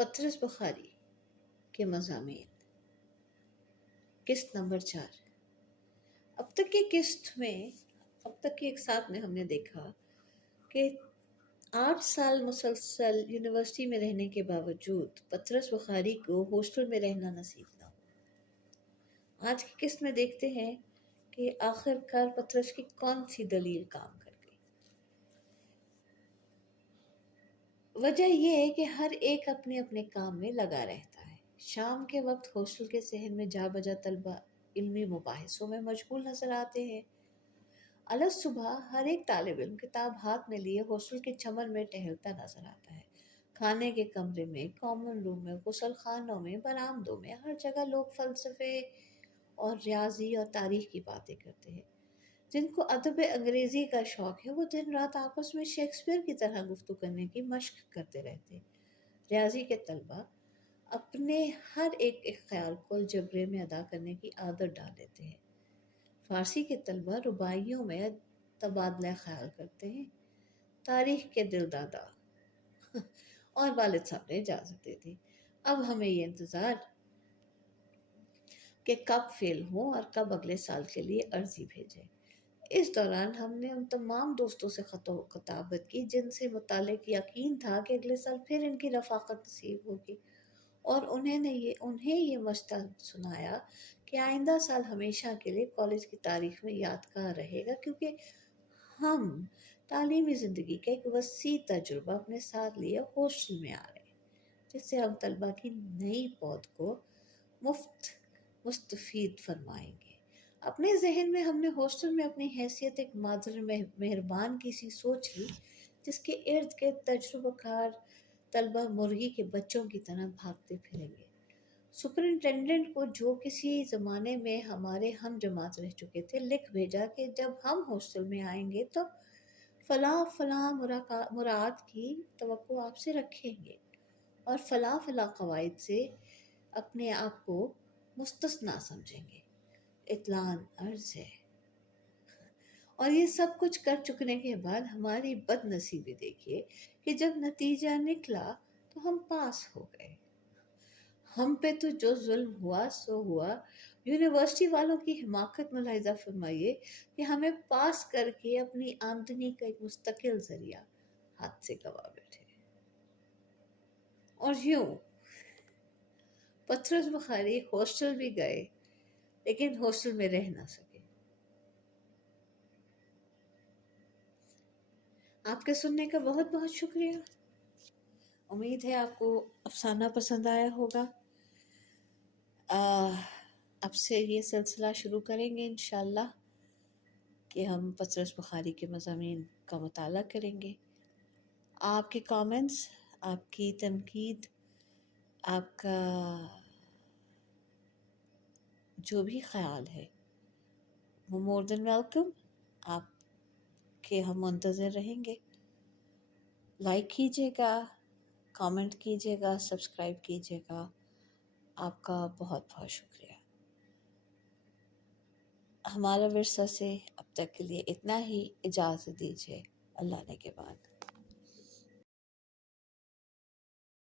پطرس بخاری کے مضامین، قسط نمبر 4۔ اب تک کی ایک ساتھ میں ہم نے دیکھا کہ 8 سال مسلسل یونیورسٹی میں رہنے کے باوجود پطرس بخاری کو ہاسٹل میں رہنا نصیب نہ ہو۔ آج کی قسط میں دیکھتے ہیں کہ آخر کار پطرس کی کون سی دلیل کام کر گئی۔ وجہ یہ ہے کہ ہر ایک اپنے اپنے کام میں لگا رہتا ہے۔ شام کے وقت ہاسٹل کے صحن میں جا بجا طلبہ علمی مباحثوں میں مشغول نظر آتے ہیں۔ الگ صبح ہر ایک طالب علم کتاب ہاتھ میں لیے ہاسٹل کے چمن میں ٹہلتا نظر آتا ہے۔ کھانے کے کمرے میں، کامن روم میں، غسل خانوں میں، برآمدوں میں، ہر جگہ لوگ فلسفے اور ریاضی اور تاریخ کی باتیں کرتے ہیں۔ جن کو ادب انگریزی کا شوق ہے وہ دن رات آپس میں شیکسپیئر کی طرح گفتگو کرنے کی مشق کرتے رہتے ہیں۔ ریاضی کے طلبہ اپنے ہر ایک خیال کو الجبرے میں ادا کرنے کی عادت ڈال لیتے ہیں۔ فارسی کے طلبہ رباعیوں میں تبادلہ خیال کرتے ہیں۔ تاریخ کے دل دادا اور والد صاحب نے اجازت دے دی۔ اب ہمیں یہ انتظار کہ کب فیل ہوں اور کب اگلے سال کے لیے عرضی بھیجیں۔ اس دوران ہم نے ان تمام دوستوں سے خط و خطابت کی جن سے متعلق یقین تھا کہ اگلے سال پھر ان کی رفاقت نصیب ہوگی، اور انہیں یہ مشتہ سنایا کہ آئندہ سال ہمیشہ کے لیے کالج کی تاریخ میں یادگار رہے گا، کیونکہ ہم تعلیمی زندگی کا ایک وسیع تجربہ اپنے ساتھ لیے ہاسٹل میں آ رہے ہیں، جس سے ہم طلبہ کی نئی پود کو مستفید فرمائیں گے۔ اپنے ذہن میں ہم نے ہاسٹل میں اپنی حیثیت ایک مادر مہربان کی سی سوچ لی، جس کے ارد گرد تجربہ کار طلبہ مرغی کے بچوں کی طرح بھاگتے پھریں گے۔ سپرنٹینڈنٹ کو، جو کسی زمانے میں ہمارے ہم جماعت رہ چکے تھے، لکھ بھیجا کہ جب ہم ہاسٹل میں آئیں گے تو فلاں فلاں مراعات کی توقع آپ سے رکھیں گے اور فلاں فلاں قواعد سے اپنے آپ کو مستثنا سمجھیں گے۔ اطلاع عرض ہے۔ اور یہ سب کچھ کر چکنے کے بعد ہماری بد نصیبی دیکھیے کہ جب نتیجہ نکلا تو ہم پاس ہو گئے۔ ہم پہ تو جو ظلم ہوا سو ہوا۔ یونیورسٹی والوں کی حماقت ملاحظہ فرمائیے کہ ہمیں پاس کر کے اپنی آمدنی کا ایک مستقل ذریعہ ہاتھ سے گوا بیٹھے۔ اور یوں پطرس بخاری ہاسٹل بھی گئے لیکن ہاسٹل میں رہ نہ سکے۔ آپ کے سننے کا بہت بہت شکریہ۔ امید ہے آپ کو افسانہ پسند آیا ہوگا۔ اب سے یہ سلسلہ شروع کریں گے انشاءاللہ کہ ہم پطرس بخاری کے مضامین کا مطالعہ کریں گے۔ آپ کے کامنٹس، آپ کی تنقید، آپ کا جو بھی خیال ہے وہ مور دین ویلکم۔ آپ کے ہم منتظر رہیں گے۔ لائک کیجیے گا، کامنٹ کیجیے گا، سبسکرائب کیجیے گا۔ آپ کا بہت بہت شکریہ۔ ہمارا ورثہ سے اب تک کے لیے اتنا ہی، اجازت دیجیے۔ اللہ نے کے بعد۔